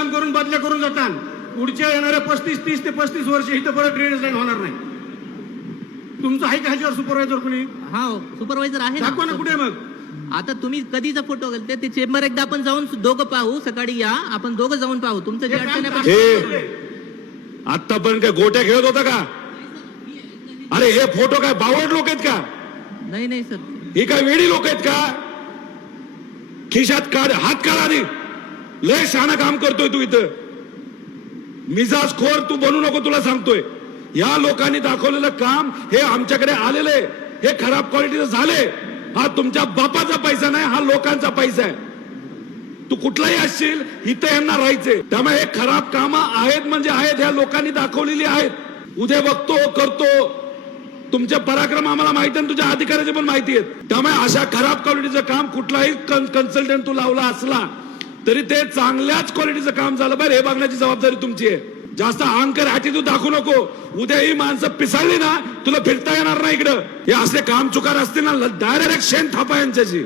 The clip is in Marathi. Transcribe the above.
काम करून बदल्या करून जातात. पुढच्या येणाऱ्या पस्तीस तीस ते पस्तीस वर्ष इथं परत ड्रेनेज लाईन होणार नाही. तुमचं आहे का ह्याच्यावर सुपरवायझर कोणी? हा सुपरवायझर आहे दाखवा ना कुठे मग. आता तुम्ही कधीचा फोटो घालते ते चेंबर एकदा आपण जाऊन दोघं पाहू सकाळी या आपण दोघं जाऊन पाहू. तुमचं जे हे अडचण करा. हे आतापर्यंत काय गोट्या खेळत होता का? अरे हे फोटो काय बावड लोक आहेत का? नाही नाही सर. ही काय वेडी लोक आहेत का? खिशात काढ हात काढ आधी. लय शहाणा काम करतोय तू इथं. मिजाज खोर तू बनू नको तुला सांगतोय. या लोकांनी दाखवलेलं काम हे आमच्याकडे आलेले हे खराब क्वालिटीचं झाले. हा तुमच्या बापाचा पैसा नाही हा लोकांचा पैसा आहे. तू कुठलाही असशील इथं यांना राहायचे त्यामुळे हे खराब कामं आहेत म्हणजे आहेत ह्या लोकांनी दाखवलेली आहेत. उद्या बघतो करतो. तुमचे पराक्रम आम्हाला माहिती आहे आणि तुझ्या अधिकाऱ्याचे पण माहिती आहेत. त्यामुळे अशा खराब क्वालिटीचं काम कुठलाही कन्सल्टंट तू लावला असला तरी ते चांगल्याच क्वालिटीचं काम झालं पाहिजे. हे बघण्याची जबाबदारी तुमची आहे. जास्त अहंकार ऍटिट्यूड दाखवू नको. उद्या ही माणसं पिसाळली ना तुला फिरता येणार नाही इकडं. हे असले काम चुकार असतील ना डायरेक्ट शेण थापा यांच्याशी.